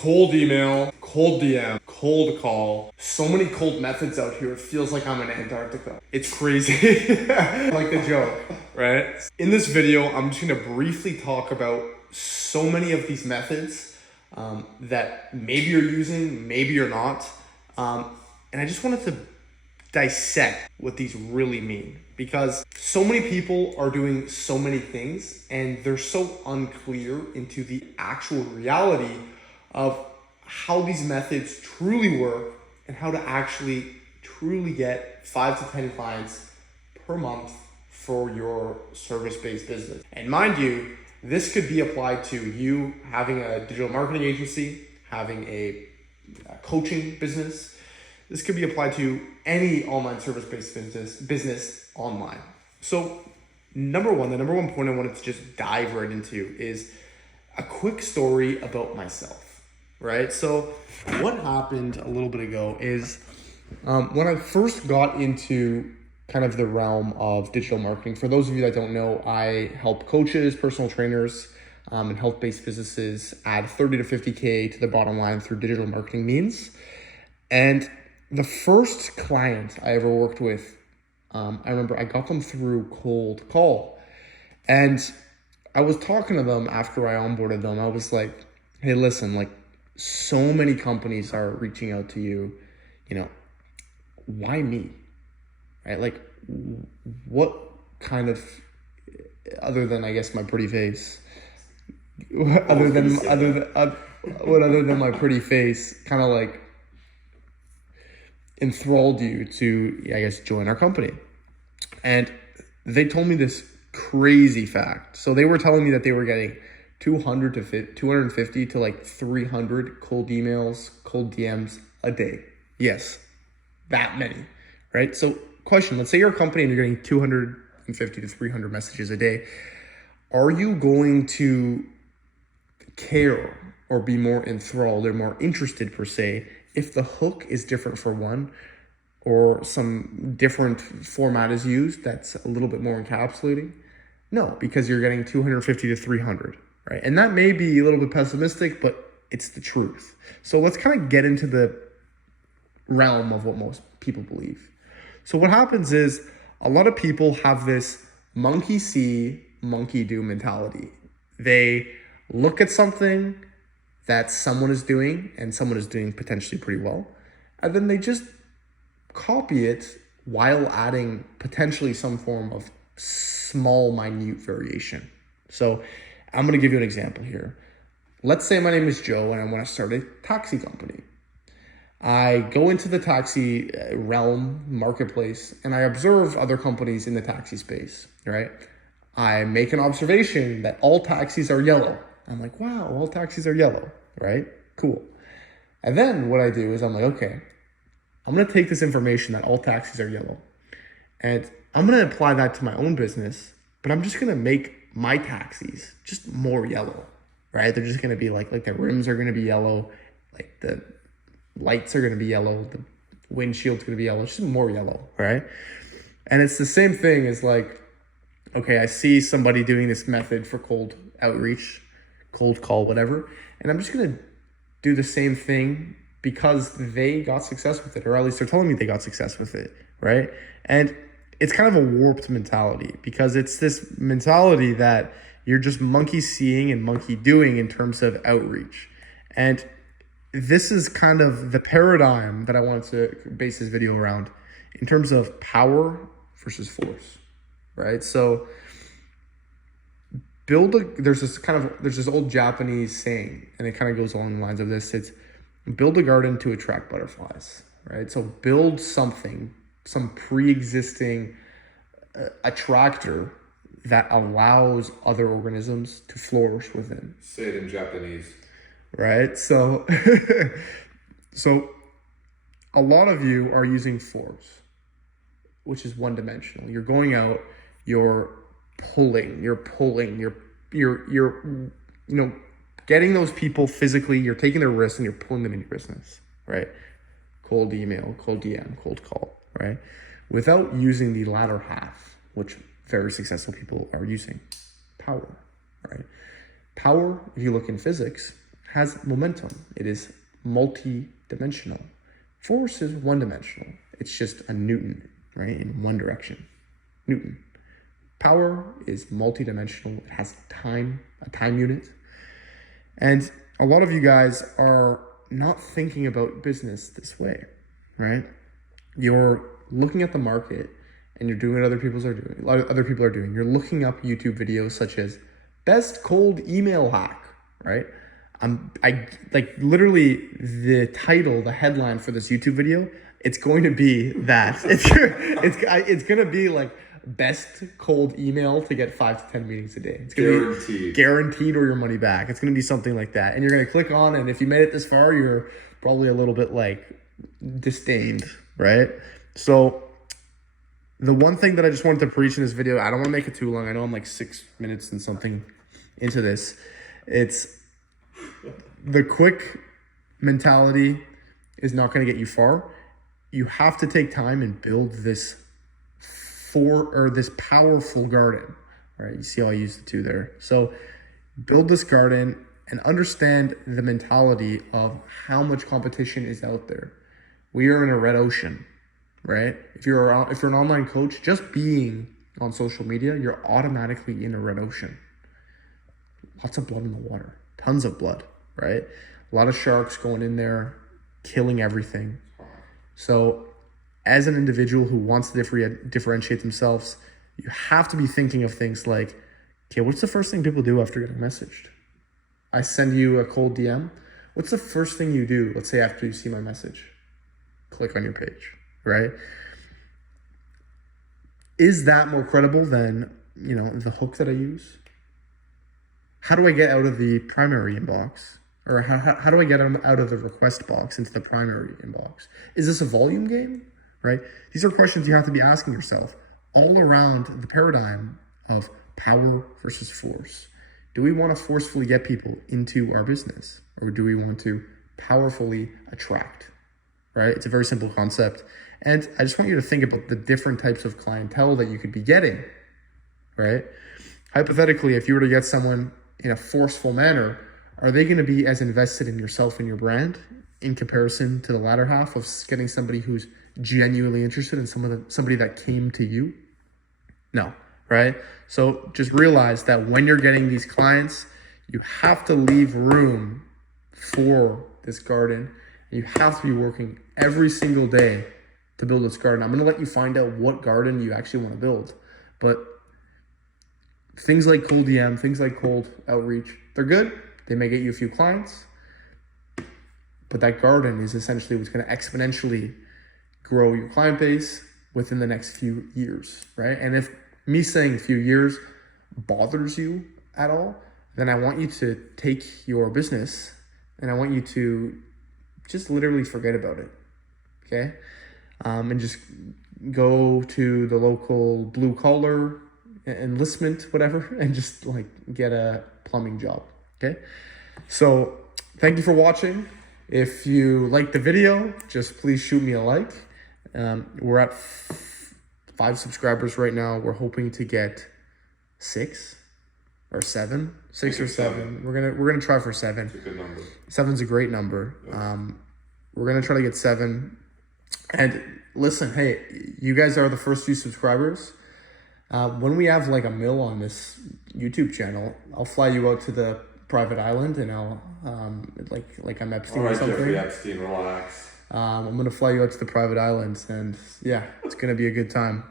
Cold email, cold DM, cold call. So many cold methods out here. It feels like I'm in Antarctica. It's crazy. Like the joke, right? In this video, I'm just gonna briefly talk about so many of these methods that maybe you're using, maybe you're not. And I just wanted to dissect what these really mean, because so many people are doing so many things and they're so unclear into the actual reality of how these methods truly work and how to actually truly get 5 to 10 clients per month for your service-based business. And mind you, this could be applied to you having a digital marketing agency, having a coaching business. This could be applied to any online service-based business online. So the number one point I wanted to just dive right into is a quick story about myself, right? So what happened a little bit ago is when I first got into kind of the realm of digital marketing, for those of you that don't know, I help coaches, personal trainers, and health-based businesses add 30 to 50K to the bottom line through digital marketing means. And the first client I ever worked with, I remember I got them through cold call. And I was talking to them after I onboarded them. I was like, hey, listen, like so many companies are reaching out to you, why me? Right? Like what kind of, other than I guess my pretty face, other than my pretty face kind of like enthralled you to, I guess, join our company. And they told me this crazy fact. So they were telling me that they were getting 250 to like 300 cold emails, cold DMs a day. Yes, that many, right? So question, let's say you're a company and you're getting 250 to 300 messages a day. Are you going to care or be more enthralled or more interested per se if the hook is different for one or some different format is used that's a little bit more encapsulating? No, because you're getting 250 to 300, right? And that may be a little bit pessimistic, but it's the truth. So let's kind of get into the realm of what most people believe. So what happens is a lot of people have this monkey see, monkey do mentality. They look at something that someone is doing and someone is doing potentially pretty well, and then they just copy it while adding potentially some form of small, minute variation. So I'm going to give you an example here. Let's say my name is Joe and I want to start a taxi company. I go into the taxi realm, marketplace, and I observe other companies in the taxi space, right? I make an observation that all taxis are yellow. I'm like, wow, all taxis are yellow, right? Cool. And then what I do is I'm like, okay, I'm going to take this information that all taxis are yellow and I'm going to apply that to my own business, but I'm just going to make my taxis just more yellow, right? They're just going to be like the rims are going to be yellow, like the lights are going to be yellow, the windshield's going to be yellow, just more yellow, right? And it's the same thing as like, okay, I see somebody doing this method for cold outreach, cold call, whatever, and I'm just going to do the same thing because they got success with it, or at least they're telling me they got success with it, right? And it's kind of a warped mentality because it's this mentality that you're just monkey seeing and monkey doing in terms of outreach. And this is kind of the paradigm that I wanted to base this video around in terms of power versus force, right? So there's this old Japanese saying, and it kind of goes along the lines of this. It's build a garden to attract butterflies, right? So build something, some pre-existing attractor that allows other organisms to flourish within. Say it in Japanese. Right? So, so a lot of you are using force, which is one dimensional. You're going out, you're pulling, getting those people physically, you're taking their risks and you're pulling them in your business, right? Cold email, cold DM, cold call, right? Without using the latter half, which very successful people are using, power, right? Power, if you look in physics, has momentum. It is multi-dimensional. Force is one-dimensional. It's just a Newton, right, in one direction. Newton. Power is multi-dimensional. It has a time unit. And a lot of you guys are not thinking about business this way, right? You're looking at the market and you're doing what other people are doing. You're looking up YouTube videos such as best cold email hack, right? I like literally the title, the headline for this YouTube video, it's going to be that. It's going to be like best cold email to get 5 to 10 meetings a day. It's going to be guaranteed or your money back. It's going to be something like that. And you're going to click on, and if you made it this far, you're probably a little bit like disdained, right? So the one thing that I just wanted to preach in this video, I don't want to make it too long. I know I'm like 6 minutes and something into this. It's the quick mentality is not going to get you far. You have to take time and build this this powerful garden. All right, you see how I use the two there. So build this garden and understand the mentality of how much competition is out there. We are in a red ocean, right? If you're an online coach, just being on social media, you're automatically in a red ocean. Lots of blood in the water, tons of blood, right? A lot of sharks going in there, killing everything. So as an individual who wants to differentiate themselves, you have to be thinking of things like, okay, what's the first thing people do after getting messaged? I send you a cold DM. What's the first thing you do, let's say after you see my message? Click on your page, right? Is that more credible than, the hook that I use? How do I get out of the primary inbox? Or how do I get out of the request box into the primary inbox? Is this a volume game, right? These are questions you have to be asking yourself all around the paradigm of power versus force. Do we want to forcefully get people into our business, or do we want to powerfully attract, right? It's a very simple concept. And I just want you to think about the different types of clientele that you could be getting, right? Hypothetically, if you were to get someone in a forceful manner, are they going to be as invested in yourself and your brand in comparison to the latter half of getting somebody who's genuinely interested in somebody that came to you? No, right? So just realize that when you're getting these clients, you have to leave room for this garden. You have to be working every single day to build this garden. I'm going to let you find out what garden you actually want to build. But things like cold DM, things like cold outreach, they're good. They may get you a few clients. But that garden is essentially what's going to exponentially grow your client base within the next few years, right? And if me saying few years bothers you at all, then I want you to take your business and I want you to just literally forget about it, okay? And just go to the local blue collar enlistment, whatever, and just like get a plumbing job, okay? So thank you for watching. If you liked the video, just please shoot me a like. We're at 5 subscribers right now. We're hoping to get 6 or 7. 6 or 7. We're gonna try for 7. It's a good number. 7's a great number. Yeah. We're gonna try to get 7. And listen, hey, you guys are the first few subscribers. When we have like 1 mil on this YouTube channel, I'll fly you out to the private island and I'll like I'm Epstein or something. Jeffrey Epstein, relax. I'm gonna fly you out to the private islands and yeah, it's gonna be a good time.